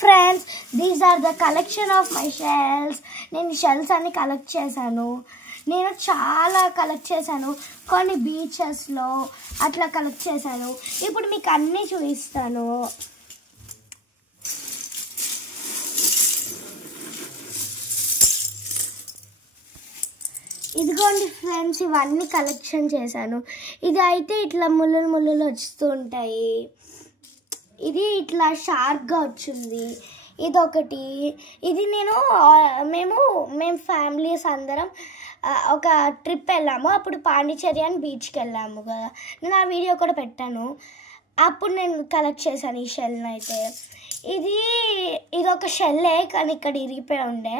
friends, these are the collection of my shells. నేను shells అన్ని collect చేశాను. నేను చాలా కలెక్ట్ చేశాను. కొన్ని బీచెస్లో అట్లా కలెక్ట్ చేశాను. ఇప్పుడు మీకు అన్నీ చూపిస్తాను. ఇదిగోండి ఫ్రెండ్స్, ఇవన్నీ కలెక్షన్ చేశాను. ఇది అయితే ఇట్లా ముళ్ళులు ముళ్ళులు వస్తూ ఉంటాయి. ఇది ఇట్లా షార్ప్గా వచ్చింది. ఇదొకటి. ఇది మేము ఫ్యామిలీస్ అందరం ఒక ట్రిప్ వెళ్ళాము. అప్పుడు పాండిచేరి అని బీచ్కి వెళ్ళాము కదా. నేను ఆ వీడియో కూడా పెట్టాను. అప్పుడు నేను కలెక్ట్ చేశాను ఈ షెల్ని. అయితే ఇదొక షెల్లే, కానీ ఇక్కడ ఇరిగిపోయి ఉండే.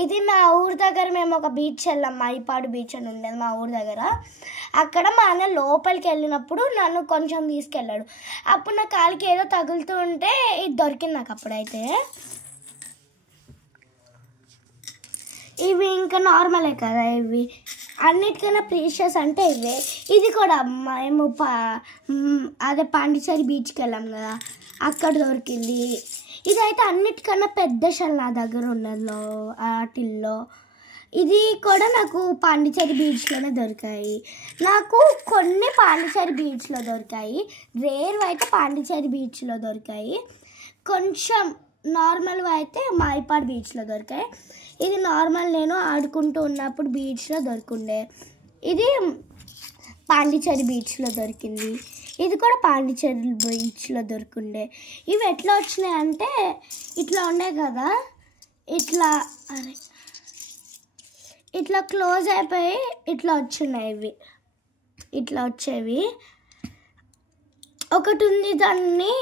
ఇది మా ఊరి దగ్గర మేము ఒక బీచ్ వెళ్ళాం, మైపాడు బీచ్ అని ఉండేది మా ఊరి దగ్గర. అక్కడ మా అన్న లోపలికి వెళ్ళినప్పుడు నన్ను కొంచెం తీసుకెళ్ళాడు. అప్పుడు నా కాలికి ఏదో తగులుతూ ఉంటే ఇది దొరికింది నాకు. అప్పుడైతే ఇవి ఇంకా నార్మలే కదా, ఇవి అన్నిటికన్నా ప్రీషియస్ అంటే ఇవే. ఇది కూడా మేము అదే పాండిచేరి బీచ్కి వెళ్ళాం కదా, అక్కడ దొరికింది. ఇదైతే అన్నిటికన్నా పెద్ద షెల్ నా దగ్గర ఉన్నది వాటిల్లో. ఇది కూడా నాకు పాండిచేరి బీచ్లోనే దొరికాయి. నాకు కొన్ని పాండిచేరి బీచ్లో దొరికాయి, రేర్ అయితే పాండిచేరి బీచ్లో దొరికాయి. కొంచెం నార్మల్ అయితే మైపాడు బీచ్లో దొరికాయి. ఇది నార్మల్ నేను ఆడుకుంటూ ఉన్నప్పుడు బీచ్లో దొరికిండే. ఇది పాండిచేరి బీచ్లో దొరికింది. ఇది కూడా పాండిచేరి బీచ్లో దొరికిండే. ఇవి ఎట్లా వచ్చినాయి అంటే ఇట్లా ఉన్నాయి కదా, ఇట్లా క్లోజ్ అయిపోయి ఇట్లా వచ్చినాయి. ఇట్లా వచ్చేవి. ఒకటి ఉంది, దాన్ని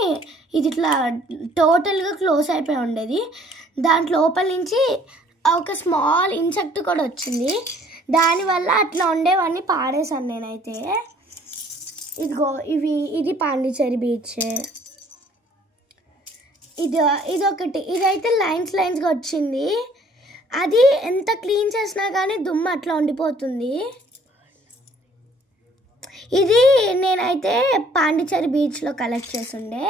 ఇది ఇట్లా టోటల్గా క్లోజ్ అయిపోయి ఉండేది. దాంట్ లోపల నుంచి ఒక స్మాల్ ఇన్సెక్ట్ కూడా వచ్చింది. దానివల్ల అట్లా ఉండేవన్నీ పాడేశాను నేనైతే. ఇదిగో ఇది పాండిచేరి బీచ్. ఇదొకటి. ఇదైతే లైన్స్గా వచ్చింది. అది ఎంత క్లీన్ చేసినా కానీ దుమ్ము అట్లా ఉండిపోతుంది. ఇది నేనైతే పాండిచేరి బీచ్లో కలెక్ట్ చేసిండే.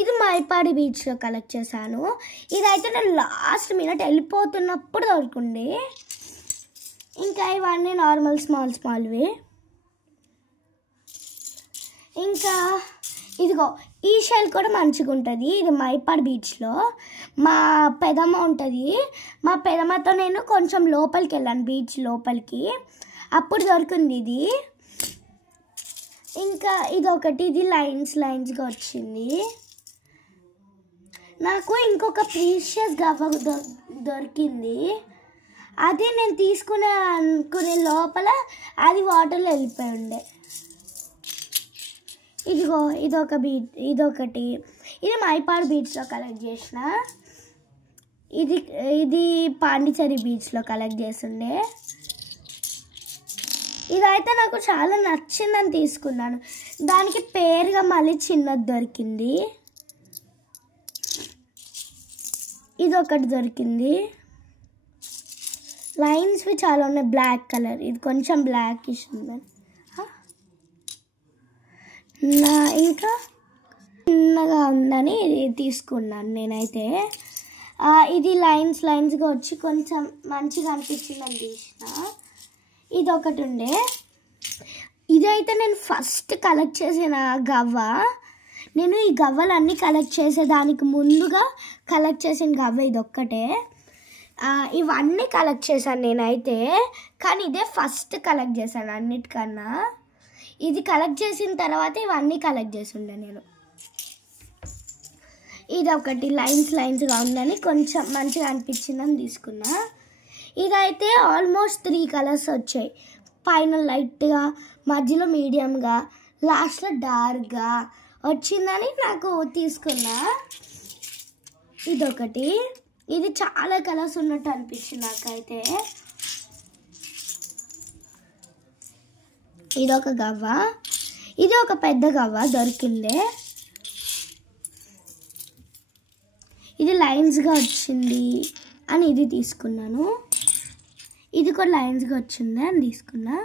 ఇది మైపాడి బీచ్లో కలెక్ట్ చేశాను. ఇదైతే నేను లాస్ట్ మినిట్ వెళ్ళిపోతున్నప్పుడు దొరికింది. ఇంకా ఇవన్నీ నార్మల్ స్మాల్వి. ఇంకా ఇదిగో ఈ షెల్ కూడా మంచిగా ఉంటుంది. ఇది మైపాడు బీచ్లో మా పెదమ్మ ఉంటుంది. మా పెదమ్మతో నేను కొంచెం లోపలికి వెళ్ళాను, బీచ్ లోపలికి. అప్పుడు దొరికింది ఇది. ఇంకా ఇదొకటి. ఇది లైన్స్గా వచ్చింది. నాకు ఇంకొక ప్రీషియస్ గవ్వ దొరికింది. అది నేను అనుకునే లోపల అది వాటర్లో వెళ్ళిపోయి ఉండే. ఇదిగో ఇదొకటి. ఇది మైపాడు బీచ్లో కలెక్ట్ చేసిన. ఇది పాండిచేరి బీచ్లో కలెక్ట్ చేస్తుండే. ఇదైతే నాకు చాలా నచ్చిందని తీసుకున్నాను. దానికి పేరుగా మళ్ళీ చిన్నది దొరికింది. ఇదొకటి దొరికింది. లైన్స్వి చాలా ఉన్నాయి, బ్లాక్ కలర్. ఇది కొంచెం బ్లాకిష్ ఉందని ఇంకా చిన్నగా ఉందని ఇది తీసుకున్నాను నేనైతే. ఇది లైన్స్గా వచ్చి కొంచెం మంచిగా అనిపించిందని తీసిన. ఇదొకటి ఉండే. ఇదైతే నేను ఫస్ట్ కలెక్ట్ చేసిన గవ్వ. నేను ఈ గవ్వలన్నీ కలెక్ట్ చేసేదానికి ముందుగా కలెక్ట్ చేసిన గవ్వ ఇదొక్కటే. ఇవన్నీ కలెక్ట్ చేశాను నేనైతే, కానీ ఇదే ఫస్ట్ కలెక్ట్ చేశాను అన్నిటికన్నా. ఇది కలెక్ట్ చేసిన తర్వాత ఇవన్నీ కలెక్ట్ చేసి ఉండే నేను. ఇదొకటి లైన్స్గా ఉందని కొంచెం మంచిగా అనిపించిందని తీసుకున్నా. ఇదైతే ఆల్మోస్ట్ 3 కలర్స్ వచ్చాయి. పైన లైట్గా, మధ్యలో మీడియంగా, లాస్ట్లో డార్క్గా వచ్చిందని నాకు తీసుకున్నా. ఇదొకటి. ఇది చాలా కలర్స్ ఉన్నట్టు అనిపించింది నాకైతే. ఇదొక గవ్వ. ఇది ఒక పెద్ద గవ్వ దొరికిందే. ఇది లైన్స్గా వచ్చింది అని ఇది తీసుకున్నాను. ఇది కూడా లైన్స్గా వచ్చింది అని తీసుకున్నా.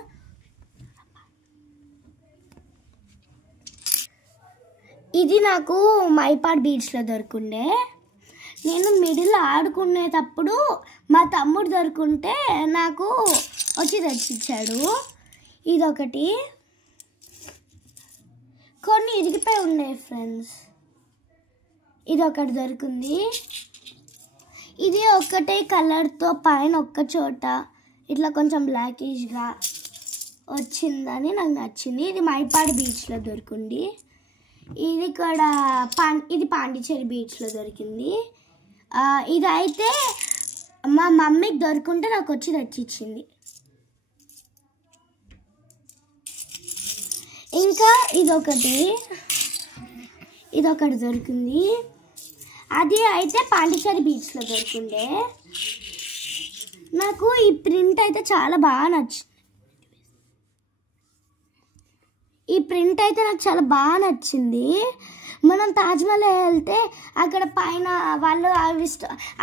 ఇది నాకు మైపాడ్ బీచ్లో దొరికిండే. నేను మిడిల్ ఆడుకునేటప్పుడు మా తమ్ముడు దొరుకుంటే నాకు వచ్చి తెచ్చిచ్చాడు. ఇదొకటి. కొన్ని ఇరిగిపోయి ఉన్నాయి ఫ్రెండ్స్. ఇదొకటి దొరికింది. ఇది ఒకటే కలర్తో పైన ఒక్క చోట ఇట్లా కొంచెం బ్లాకిష్గా వచ్చిందని నాకు నచ్చింది. ఇది మైపాడు బీచ్లో దొరికింది. ఇది కూడా ఇది పాండిచేరి బీచ్లో దొరికింది. ఇదైతే మా మమ్మీకి దొరుకుంటే నాకు వచ్చి తెచ్చిచ్చింది. ఇంకా ఇదొకటి దొరికింది. అది అయితే పాండిచేరి బీచ్లో దొరికిండే. నాకు ఈ ప్రింట్ అయితే చాలా బాగా నచ్చింది. నాకు చాలా బాగా నచ్చింది. మనం తాజ్మహల్ వెళ్తే అక్కడ పైన వాళ్ళు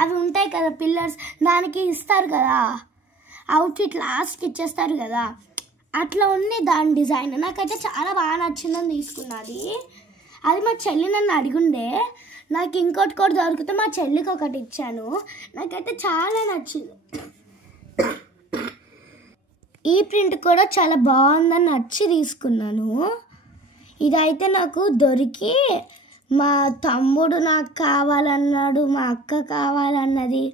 అవి ఉంటాయి కదా పిల్లర్స్, దానికి ఇస్తారు కదా అవుట్ఫిట్, లాస్ట్కి ఇచ్చేస్తారు కదా, అట్లా ఉంది దాని డిజైన్. నాకైతే చాలా బాగా నచ్చిందని తీసుకున్నది. అది మా చెల్లి నన్ను అడిగుండే, నాకు ఇంకోటి కూడా దొరికితే మా చెల్లికి ఒకటి ఇచ్చాను. నాకైతే చాలా నచ్చింది. ఈ ప్రింట్ కూడా చాలా బాగుందని నచ్చి తీసుకున్నాను. ఇదైతే నాకు దొరికి మా తమ్ముడు నాకు కావాలన్నాడు, మా అక్క కావాలన్నది.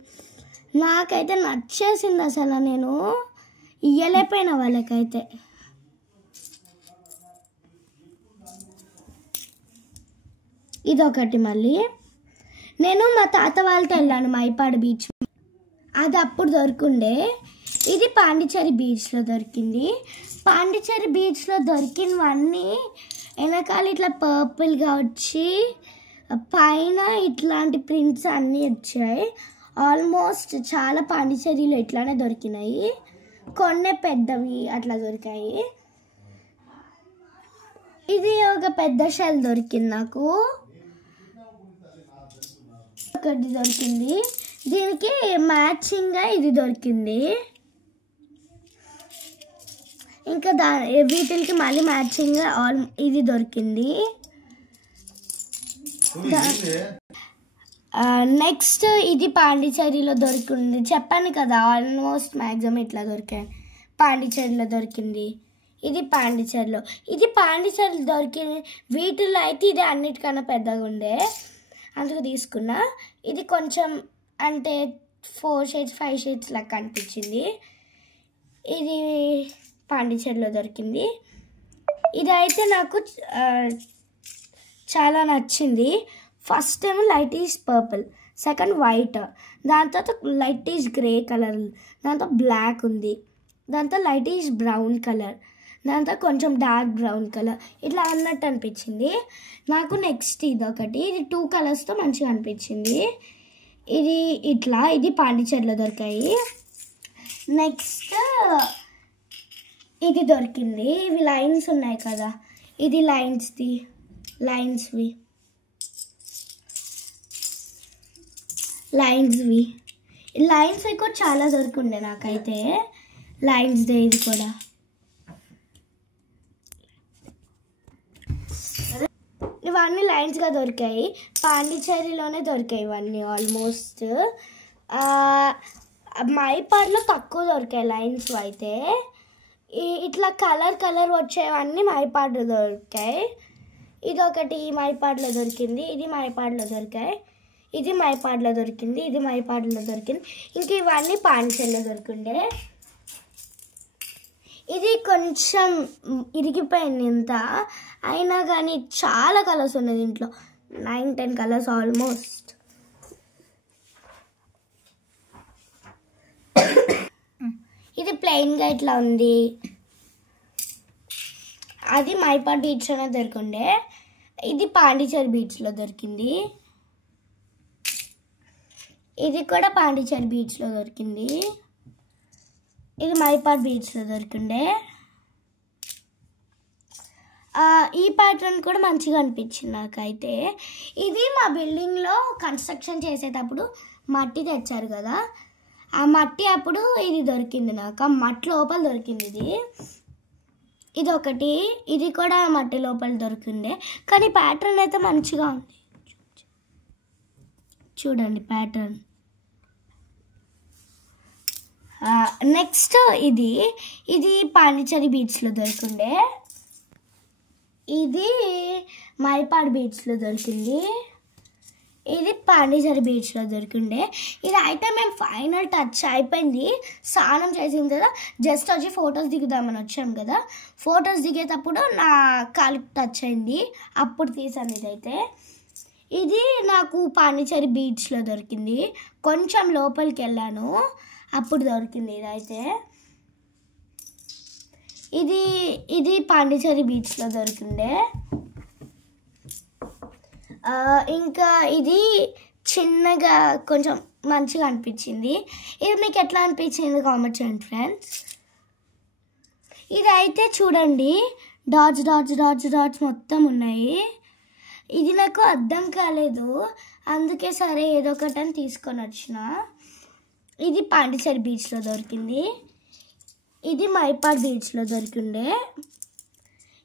నాకైతే నచ్చేసింది. అసలు నేను ఇయ్యలేకపోయినా వాళ్ళకైతే. ఇదొకటి. మళ్ళీ నేను మా తాత వాళ్ళతో వెళ్ళాను మైపాడు బీచ్. అది అప్పుడు దొరికిండే. ఇది పాండిచేరి బీచ్లో దొరికింది. పాండిచేరి బీచ్లో దొరికినవన్నీ వెనకాల ఇట్లా పర్పుల్గా వచ్చి పైన ఇట్లాంటి ప్రింట్స్ అన్నీ వచ్చాయి. ఆల్మోస్ట్ చాలా పాండిచేరిలో ఇట్లానే దొరికినాయి. కొన్ని పెద్దవి అట్లా దొరికాయి. ఇది ఒక పెద్ద షెల్ దొరికింది నాకు. ఒకటి దొరికింది. దీనికి మ్యాచింగ్గా ఇది దొరికింది. ఇంకా వీటికి మళ్ళీ మ్యాచింగ్గా ఇది దొరికింది. నెక్స్ట్ ఇది పాండిచేరిలో దొరికింది. చెప్పాను కదా ఆల్మోస్ట్ మ్యాక్సిమం ఇట్లా దొరికాయి. పాండిచేరిలో దొరికింది. ఇది పాండిచేరిలో దొరికింది. వీటిలో అయితే ఇది అన్నిటికన్నా పెద్దగా ఉండే, అందుకు తీసుకున్నా. ఇది కొంచెం అంటే 4 shades 5 shades లాగా కనిపించింది. ఇది పాండిచేరిలో దొరికింది. ఇదైతే నాకు చాలా నచ్చింది. ఫస్ట్ ఏమో లైటిష్ పర్పుల్, సెకండ్ వైట్, దాని తర్వాత లైటిష్ గ్రే కలర్, దాంతో బ్లాక్ ఉంది, దాంతో లైటిష్ బ్రౌన్ కలర్, దాంతో కొంచెం డార్క్ బ్రౌన్ కలర్, ఇట్లా అన్నట్టు అనిపించింది నాకు. నెక్స్ట్ ఇదొకటి. ఇది 2 కలర్స్తో మంచిగా అనిపించింది. ఇది పాండిచేరిలో దొరికాయి. నెక్స్ట్ ఇది దొరికింది. ఇవి లైన్స్ ఉన్నాయి కదా, ఇది లైన్స్వి కూడా చాలా దొరికిండే నాకైతే. లైన్స్దే ఇది కూడా. ఇవన్నీ లైన్స్గా దొరికాయి. పాండిచేరిలోనే దొరికాయి ఇవన్నీ ఆల్మోస్ట్. మైపాడులో తక్కువ దొరికాయి లైన్స్ అయితే. ఇట్లా కలర్ వచ్చేవన్నీ మైపాడులో దొరికాయి. ఇదొకటి మైపాడులో దొరికింది. ఇది మైపాడులో దొరికాయి. ఇది మైపాడులో దొరికింది. ఇంక ఇవన్నీ పాండిచేరిలో దొరికిండే. ఇది కొంచెం ఇరిగిపోయింది ఇంత అయినా కానీ చాలా కలర్స్ ఉన్నాయి దీంట్లో. 9-10 కలర్స్ ఆల్మోస్ట్. ఇది ప్లెయిన్గా ఇట్లా ఉంది. అది మైపాడు బీచ్లోనే దొరికిండే. ఇది పాండిచేరి బీచ్లో దొరికింది. ఇది కూడా పాండిచేరి బీచ్లో దొరికింది. ఇది మైపాడు బీచ్లో దొరికిండే. ఈ ప్యాటర్న్ కూడా మంచిగా అనిపించింది నాకైతే. ఇది మా బిల్డింగ్లో కన్స్ట్రక్షన్ చేసేటప్పుడు మట్టి తెచ్చారు కదా, ఆ మట్టి అప్పుడు ఇది దొరికింది నాకు. ఆ మట్టి లోపల దొరికింది ఇది ఒకటి. ఇది కూడా మట్టి లోపల దొరికిండే, కానీ ప్యాటర్న్ అయితే మంచిగా ఉంది. చూడండి ప్యాటర్న్. నెక్స్ట్ ఇది పాండిచేరి బీచ్లో దొరికిండే, ఇది మైపాడ్ బీచ్లో దొరికింది, ఇది పాండిచేరి బీచ్లో దొరికిండే. ఇది అయితే మేము ఫైనల్ టచ్ అయిపోయింది. స్నానం చేసిన కదా జస్ట్ వచ్చి ఫొటోస్ దిగుదామని వచ్చాం కదా, ఫొటోస్ దిగేటప్పుడు నా కాలుకి టచ్ అయింది, అప్పుడు తీసాను. ఇదైతే ఇది నాకు పాండిచేరి బీచ్లో దొరికింది. కొంచెం లోపలికి వెళ్ళాను అప్పుడు దొరికింది. ఇదైతే ఇది పాండిచేరి బీచ్లో దొరికిండే. ఇంకా ఇది చిన్నగా కొంచెం మంచిగా అనిపించింది. ఇది మీకు ఎట్లా అనిపించింది కామెంట్ చేయండి ఫ్రెండ్స్. ఇది అయితే చూడండి డాట్స్ డాట్స్ డాట్స్ డాట్స్ మొత్తం ఉన్నాయి. ఇది నాకు అర్థం కాలేదు, అందుకే సరే ఏదో ఒకటని తీసుకొని వచ్చిన. ఇది పాండిచేరి బీచ్లో దొరికింది, ఇది మైపాడ్ బీచ్లో దొరికిండే,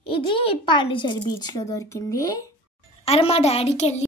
ఇది పాండిచేరి బీచ్లో దొరికింది. అరే మా డాడీకి వెళ్ళి